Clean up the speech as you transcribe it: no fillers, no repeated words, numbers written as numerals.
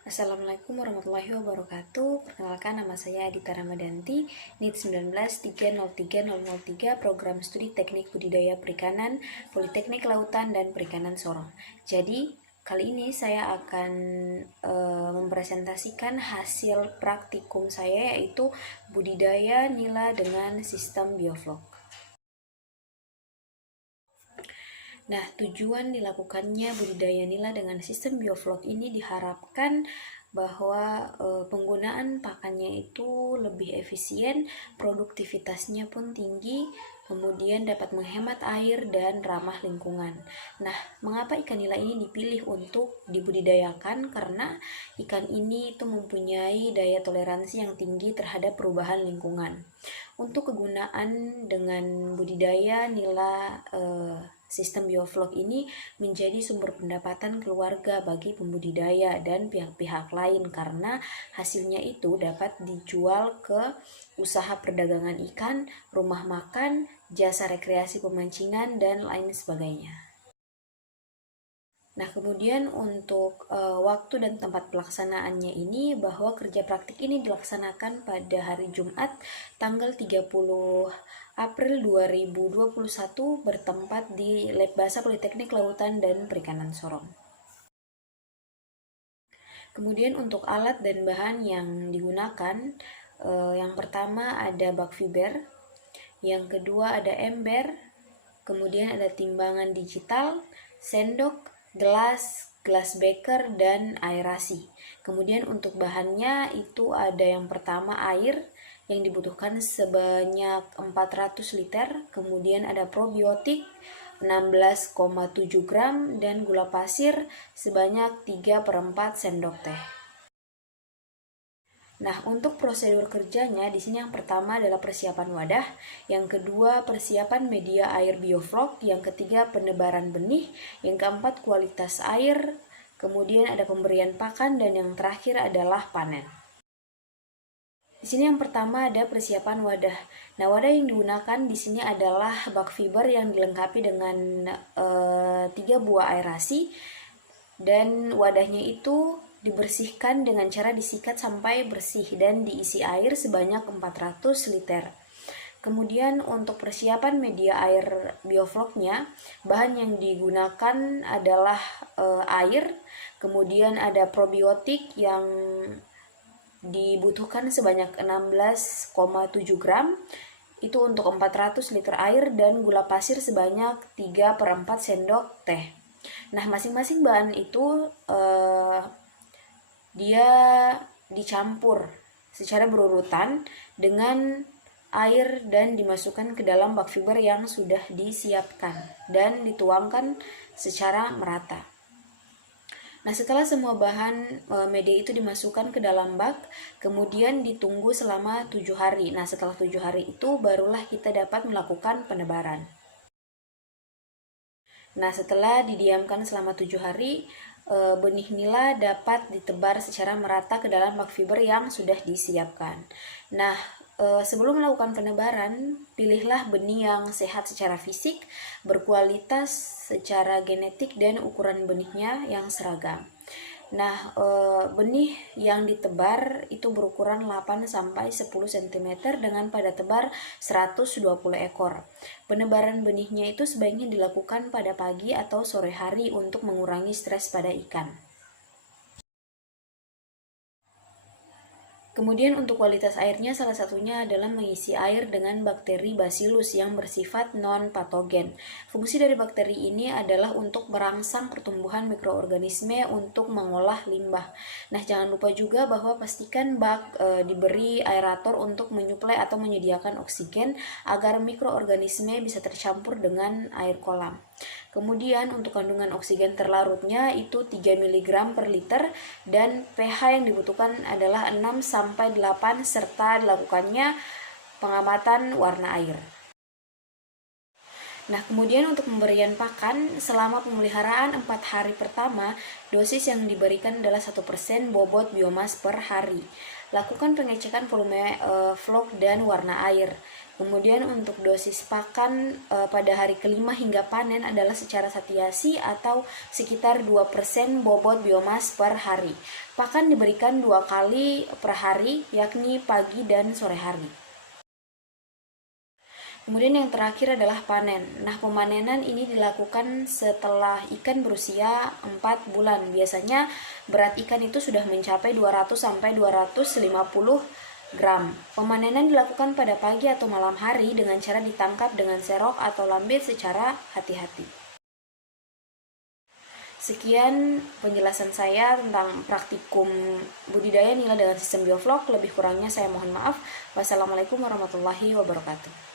Assalamualaikum warahmatullahi wabarakatuh. Perkenalkan, nama saya Adita Ramadanti, NIT 19303003, Program Studi Teknik Budidaya Perikanan, Politeknik Lautan dan Perikanan Sorong. Jadi, kali ini saya akan mempresentasikan hasil praktikum saya, yaitu budidaya nila dengan sistem bioflok. Nah, tujuan dilakukannya budidaya nila dengan sistem bioflok ini diharapkan bahwa penggunaan pakannya itu lebih efisien, produktivitasnya pun tinggi, kemudian dapat menghemat air dan ramah lingkungan. Nah, mengapa ikan nila ini dipilih untuk dibudidayakan? Karena ikan ini itu mempunyai daya toleransi yang tinggi terhadap perubahan lingkungan. Untuk kegunaan dengan budidaya nila sistem bioflok ini menjadi sumber pendapatan keluarga bagi pembudidaya dan pihak-pihak lain karena hasilnya itu dapat dijual ke usaha perdagangan ikan, rumah makan, jasa rekreasi pemancingan, dan lain sebagainya. Nah, kemudian untuk waktu dan tempat pelaksanaannya ini, bahwa kerja praktik ini dilaksanakan pada hari Jumat tanggal 30 April 2021 bertempat di Lab Basa Politeknik Lautan dan Perikanan Sorong. Kemudian untuk alat dan bahan yang digunakan, yang pertama ada bak fiber, yang kedua ada ember, kemudian ada timbangan digital, sendok, gelas beker, dan aerasi. Kemudian untuk bahannya itu ada yang pertama air yang dibutuhkan sebanyak 400 liter, kemudian ada probiotik 16,7 gram dan gula pasir sebanyak 3/4 sendok teh. Nah, untuk prosedur kerjanya di sini yang pertama adalah persiapan wadah, yang kedua persiapan media air bioflok, yang ketiga penebaran benih, yang keempat kualitas air, kemudian ada pemberian pakan, dan yang terakhir adalah panen. Di sini yang pertama ada persiapan wadah. Nah, wadah yang digunakan di sini adalah bak fiber yang dilengkapi dengan 3 buah aerasi, dan wadahnya itu dibersihkan dengan cara disikat sampai bersih dan diisi air sebanyak 400 liter. Kemudian untuk persiapan media air biofloknya, bahan yang digunakan adalah air, kemudian ada probiotik yang dibutuhkan sebanyak 16,7 gram, itu untuk 400 liter air, dan gula pasir sebanyak 3/4 sendok teh. Nah, masing-masing bahan itu dia dicampur secara berurutan dengan air dan dimasukkan ke dalam bak fiber yang sudah disiapkan dan dituangkan secara merata. Nah, setelah semua bahan media itu dimasukkan ke dalam bak, kemudian ditunggu selama 7 hari. Nah, setelah 7 hari itu barulah kita dapat melakukan penebaran. Nah, setelah didiamkan selama 7 hari, benih nila dapat ditebar secara merata ke dalam bak fiber yang sudah disiapkan. Nah, sebelum melakukan penebaran, pilihlah benih yang sehat secara fisik, berkualitas secara genetik, dan ukuran benihnya yang seragam. Nah, benih yang ditebar itu berukuran 8-10 cm dengan pada tebar 120 ekor. Penebaran benihnya itu sebaiknya dilakukan pada pagi atau sore hari untuk mengurangi stres pada ikan. Kemudian untuk kualitas airnya, salah satunya adalah mengisi air dengan bakteri Bacillus yang bersifat non-patogen. Fungsi dari bakteri ini adalah untuk merangsang pertumbuhan mikroorganisme untuk mengolah limbah. Nah, jangan lupa juga bahwa pastikan bak diberi aerator untuk menyuplai atau menyediakan oksigen agar mikroorganisme bisa tercampur dengan air kolam. Kemudian untuk kandungan oksigen terlarutnya itu 3 mg per liter, dan pH yang dibutuhkan adalah 6-8 serta dilakukannya pengamatan warna air. Nah, kemudian untuk pemberian pakan, selama pemeliharaan 4 hari pertama, dosis yang diberikan adalah 1% bobot biomas per hari. Lakukan pengecekan volume vlog dan warna air. Kemudian untuk dosis pakan pada hari kelima hingga panen adalah secara satiasi atau sekitar 2% bobot biomas per hari. Pakan diberikan 2 kali per hari, yakni pagi dan sore hari. Kemudian yang terakhir adalah panen. Nah, pemanenan ini dilakukan setelah ikan berusia 4 bulan. Biasanya berat ikan itu sudah mencapai 200 sampai 250 gram. Pemanenan dilakukan pada pagi atau malam hari dengan cara ditangkap dengan serok atau lambit secara hati-hati. Sekian penjelasan saya tentang praktikum budidaya nila dengan sistem bioflok. Lebih kurangnya saya mohon maaf. Wassalamualaikum warahmatullahi wabarakatuh.